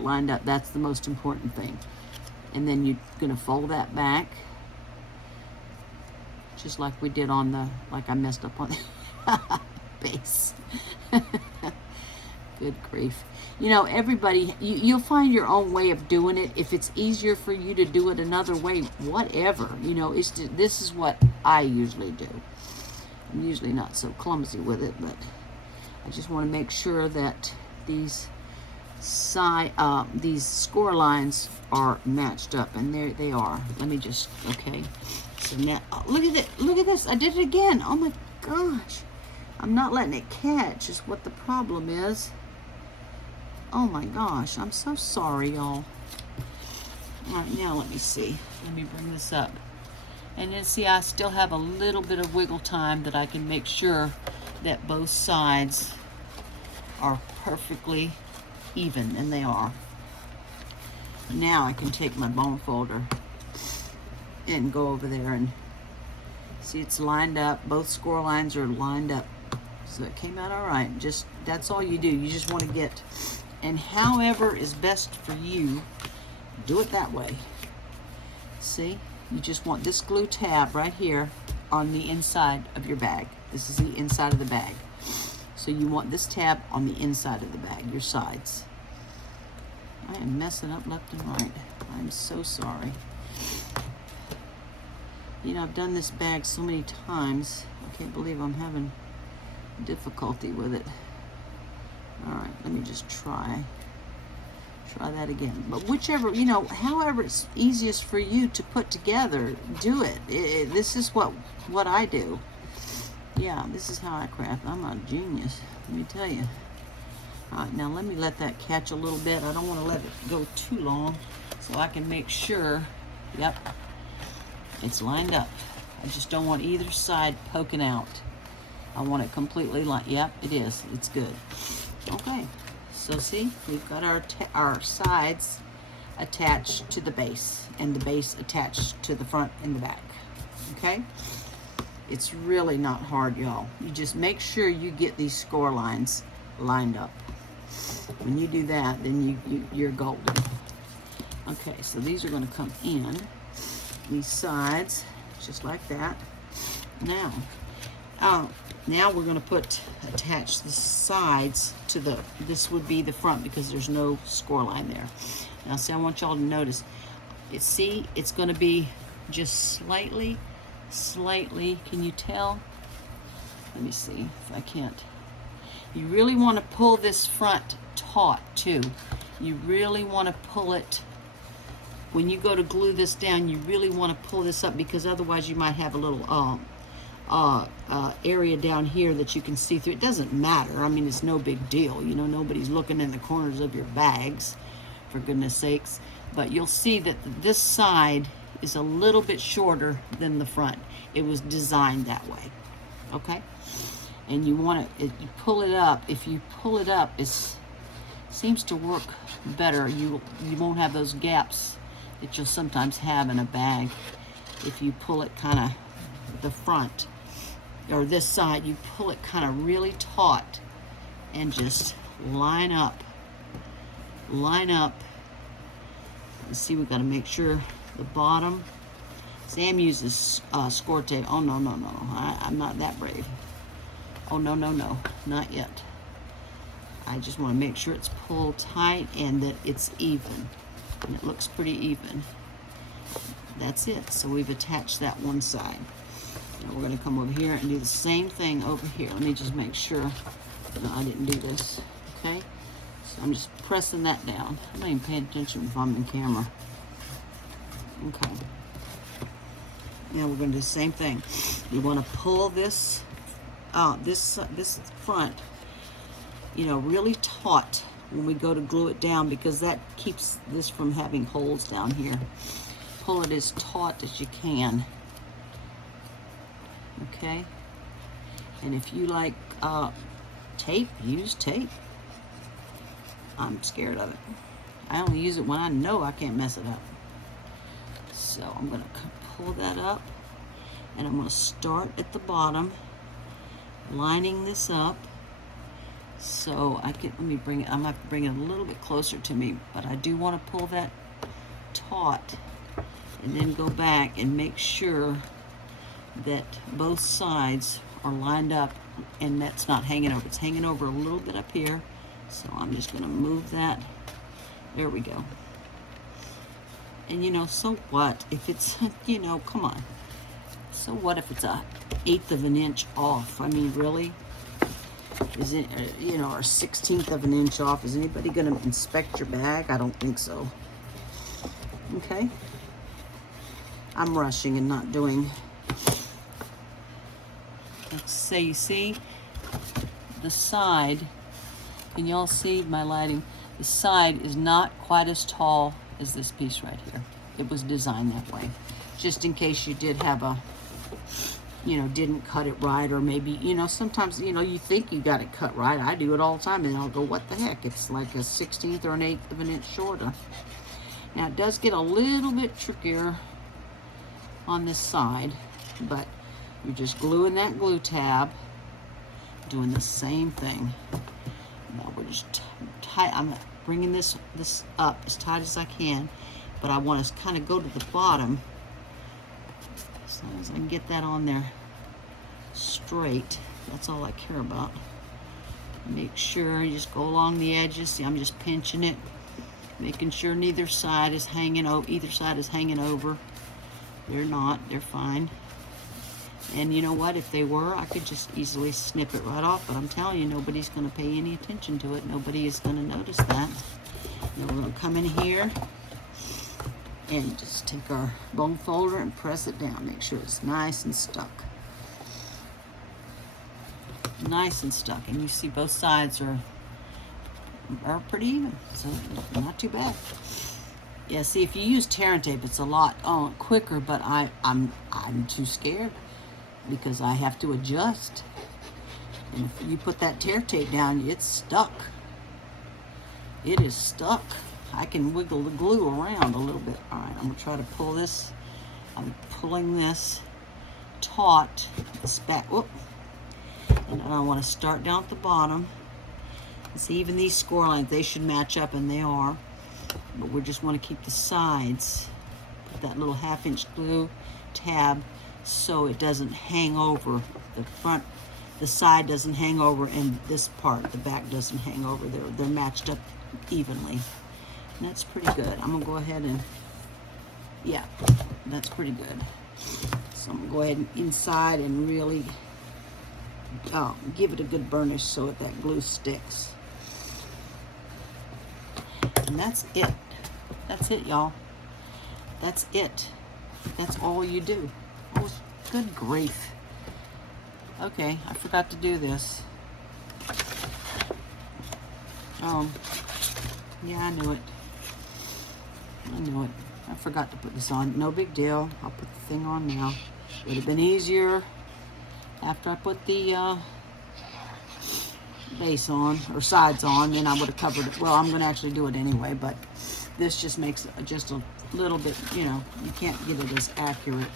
lined up. That's the most important thing. And then you're going to fold that back, just like we did on the, like I messed up on the base. Good grief. You know, everybody, you'll find your own way of doing it. If it's easier for you to do it another way, whatever. You know, this is what I usually do. I'm usually not so clumsy with it, but I just want to make sure that these score lines are matched up, and there they are. Let me just, okay. So now, oh, look at it. Look at this. I did it again. Oh my gosh. I'm not letting it catch is what the problem is. Oh my gosh. I'm so sorry, y'all. All right, now let me see. Let me bring this up. And then see, I still have a little bit of wiggle time that I can make sure that both sides are perfectly even, and they are. Now I can take my bone folder and go over there and see it's lined up. Both score lines are lined up. So it came out all right. Just, that's all you do. You just want to get, and however is best for you, do it that way. See? You just want this glue tab right here on the inside of your bag. This is the inside of the bag. So you want this tab on the inside of the bag, your sides. I am messing up left and right. I'm so sorry. You know, I've done this bag so many times. I can't believe I'm having difficulty with it. All right, let me just try that again. But whichever, you know, however it's easiest for you to put together, do it. This is what I do. Yeah, this is how I craft. I'm a genius, let me tell you. All right, now let me let that catch a little bit. I don't want to let it go too long, so I can make sure, yep, it's lined up. I just don't want either side poking out. I want it completely lined. Yep, it is. It's good. Okay, so see, we've got our sides attached to the base, and the base attached to the front and the back. Okay, it's really not hard, y'all. You just make sure you get these score lines lined up. When you do that, then you're golden. Okay, so these are going to come in these sides just like that. Now we're going to attach the sides to this would be the front because there's no score line there. Now see, I want y'all to notice, it's going to be just slightly, can you tell? Let me see if I can't. You really want to pull this front taut too. You really want to pull it. When you go to glue this down, you really want to pull this up, because otherwise you might have a little area down here that you can see through. It doesn't matter. I mean, it's no big deal. You know, nobody's looking in the corners of your bags, for goodness sakes. But you'll see that this side is a little bit shorter than the front. It was designed that way. Okay? And you want to, you pull it up. If you pull it up, it seems to work better. You won't have those gaps that you'll sometimes have in a bag. If you pull it kind of the front, or this side, you pull it kind of really taut and just line up. Let's see, we've got to make sure the bottom. Sam uses score tape. Oh, no. I'm not that brave. Oh, no, not yet. I just want to make sure it's pulled tight and that it's even. And it looks pretty even. That's it. So we've attached that one side. Now we're going to come over here and do the same thing over here. Let me just make sure. No, I didn't do this. Okay? So I'm just pressing that down. I'm not even paying attention if I'm in camera. Okay. Now we're going to do the same thing. You want to pull this front, you know, really taut when we go to glue it down, because that keeps this from having holes down here. Pull it as taut as you can. Okay? And if you like tape, use tape. I'm scared of it. I only use it when I know I can't mess it up. So I'm going to pull that up, and I'm going to start at the bottom, lining this up. So I can, let me bring it, I'm going to have to bring it a little bit closer to me, but I do want to pull that taut and then go back and make sure that both sides are lined up and that's not hanging over. It's hanging over a little bit up here. So I'm just going to move that. There we go. And you know, so what if it's, you know, come on. So what if it's 1/8 of an inch off? I mean, really? Is it, you know, or 1/16 of an inch off? Is anybody going to inspect your bag? I don't think so. Okay. I'm rushing and not doing. Let's say, you see the side. Can y'all see my lighting? The side is not quite as tall as this piece right here. It was designed that way, just in case you did have a, you know, didn't cut it right, or maybe, you know, sometimes, you know, you think you got it cut right. I do it all the time, and I'll go, what the heck? It's like a 1/16 or an 1/8 of an inch shorter. Now, it does get a little bit trickier on this side, but you're just gluing that glue tab, doing the same thing. Now, we're just tight. I'm bringing this up as tight as I can, but I want to kind of go to the bottom. As long as I can get that on there straight, that's all I care about. Make sure you just go along the edges. See, I'm just pinching it, making sure neither side is hanging over. Either side is hanging over. They're not. They're fine. And you know what? If they were, I could just easily snip it right off. But I'm telling you, nobody's going to pay any attention to it. Nobody is going to notice that. Now we're going to come in here and just take our bone folder and press it down. Make sure it's nice and stuck. Nice and stuck. And you see both sides are pretty even, so not too bad. Yeah, see, if you use tear and tape, it's a lot quicker, but I'm too scared because I have to adjust. And if you put that tear tape down, it's stuck. It is stuck. I can wiggle the glue around a little bit. All right, I'm gonna try to pull this. I'm pulling this taut, this back, whoop. And I want to start down at the bottom. See, even these score lines, they should match up, and they are. But we just want to keep the sides. Put that little 1/2-inch glue tab so it doesn't hang over. The front, the side doesn't hang over, and this part, the back, doesn't hang over. They're matched up evenly. And that's pretty good. I'm gonna go ahead and, yeah, that's pretty good. So I'm gonna go ahead and inside and really give it a good burnish so that glue sticks. And that's it. That's it, y'all. That's it. That's all you do. Oh, good grief. Okay, I forgot to do this. Yeah, I knew it. I knew it. I forgot to put this on. No big deal. I'll put the thing on now. Would have been easier after I put the base on, or sides on, then I would have covered it. Well, I'm going to actually do it anyway, but this just makes it just a little bit, you know, you can't get it as accurate,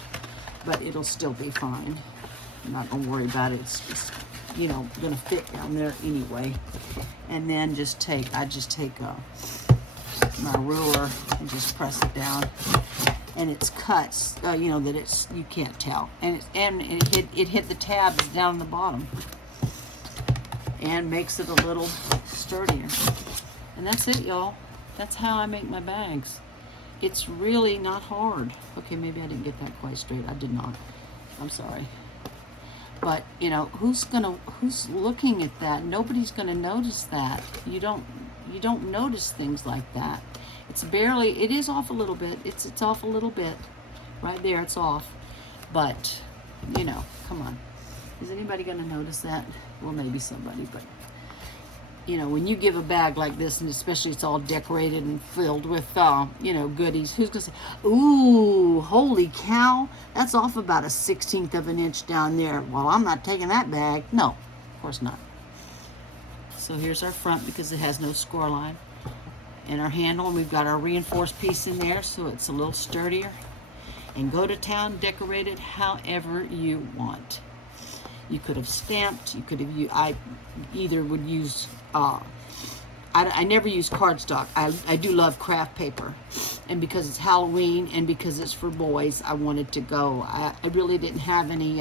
but it'll still be fine. I'm not going to worry about it. It's you know, going to fit down there anyway. And then I just take my ruler and just press it down, and it's cut, you know, that you can't tell, and it hit the tabs down the bottom, and makes it a little sturdier. And that's it, y'all. That's how I make my bags. It's really not hard. Okay, maybe I didn't get that quite straight. I did not. I'm sorry. But you know, who's looking at that? Nobody's gonna notice that. You don't notice things like that. It's barely, it is off a little bit. It's off a little bit. Right there, it's off. But, you know, come on. Is anybody gonna notice that? Well, maybe somebody, but you know, when you give a bag like this, and especially it's all decorated and filled with, you know, goodies, who's gonna say, ooh, holy cow, that's off about a 1/16 of an inch down there. Well, I'm not taking that bag. No, of course not. So here's our front, because it has no score line. And our handle, and we've got our reinforced piece in there, so it's a little sturdier. And go to town, decorate it however you want. You could have stamped, you could have used, I either would use, I never use cardstock. I do love craft paper. And because it's Halloween and because it's for boys, I wanted to go. I really didn't have any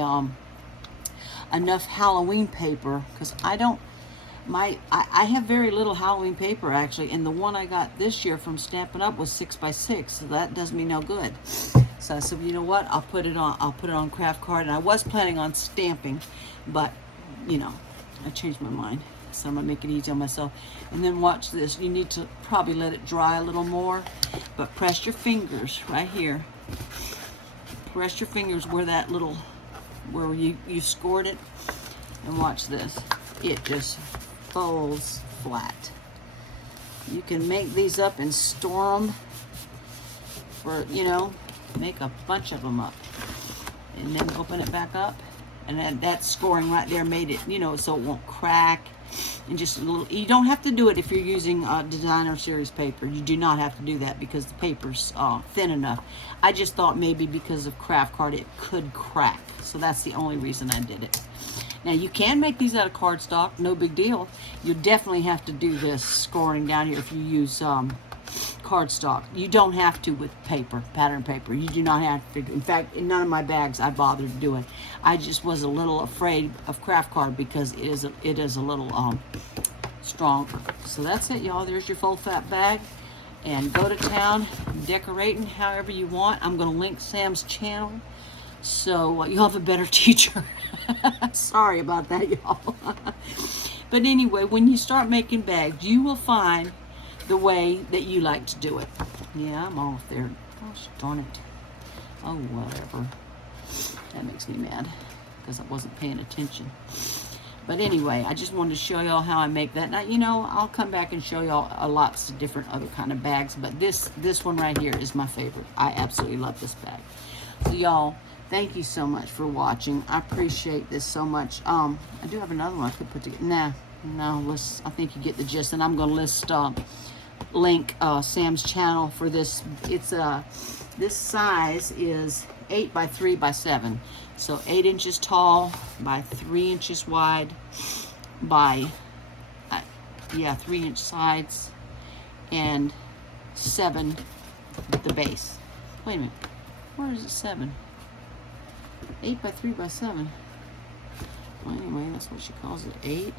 enough Halloween paper, because I have very little Halloween paper actually, and the one I got this year from Stampin' Up was 6x6, so that does me no good. So I said, you know what, I'll put it on craft card, and I was planning on stamping, but you know, I changed my mind, so I'm gonna make it easy on myself. And then watch this. You need to probably let it dry a little more, but press your fingers right here. Press your fingers where that little, where you scored it, and watch this. It just folds flat. You can make these up and store them for, you know, make a bunch of them up, and then open it back up, and then that scoring right there made it, you know, so it won't crack. And just a little, you don't have to do it if you're using designer series paper. You do not have to do that because the paper's thin enough. I just thought maybe because of craft card it could crack, so that's the only reason I did it. Now you can make these out of cardstock, no big deal. You definitely have to do this scoring down here if you use cardstock. You don't have to with paper, pattern paper. You do not have to. In fact, in none of my bags I bothered to do it. I just was a little afraid of craft card because it is a little stronger. So that's it, y'all. There's your full fat bag. And go to town, decorating however you want. I'm going to link Sam's channel so you'll have a better teacher. Sorry about that, y'all. But anyway, when you start making bags, you will find the way that you like to do it. Yeah, I'm off there. Gosh darn it. Oh, whatever. That makes me mad because I wasn't paying attention. But anyway, I just wanted to show y'all how I make that. Now, I'll come back and show y'all lots of different other kind of bags, but this one right here is my favorite. I absolutely love this bag. So y'all, thank you so much for watching. I appreciate this so much. I do have another one I could put together. No, I think you get the gist. And I'm going to link Sam's channel for this. It's this size is 8 by 3 by 7. So 8 inches tall by 3 inches wide by 3-inch sides and 7 at the base. Wait a minute, where is it 7? 8 by 3 by 7. Well, anyway, that's what she calls it. 8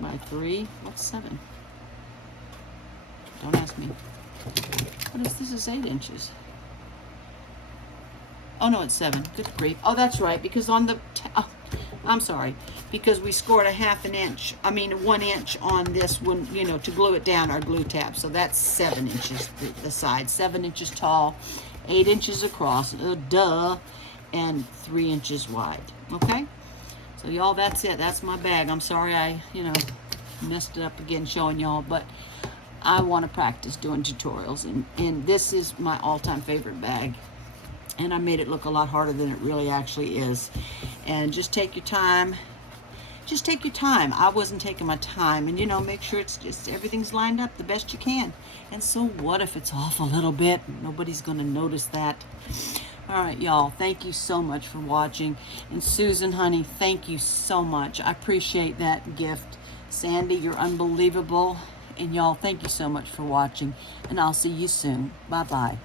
by 3. What's 7? Don't ask me. This is 8 inches. Oh no, it's 7. Good grief. Oh, that's right, because on the, I'm sorry, because we scored a 1 inch on this one, to glue it down, our glue tab. So that's 7 inches, the side, 7 inches tall, 8 inches across, and 3 inches wide. Okay? So y'all, that's it. That's my bag. I'm sorry I, messed it up again showing y'all, but I want to practice doing tutorials, and this is my all-time favorite bag. And I made it look a lot harder than it really actually is. And just take your time. Just take your time. I wasn't taking my time. And make sure it's just everything's lined up the best you can. And so what if it's off a little bit? Nobody's gonna notice that. All right, y'all, thank you so much for watching. And Susan, honey, thank you so much. I appreciate that gift. Sandy, you're unbelievable. And y'all, thank you so much for watching. And I'll see you soon. Bye-bye.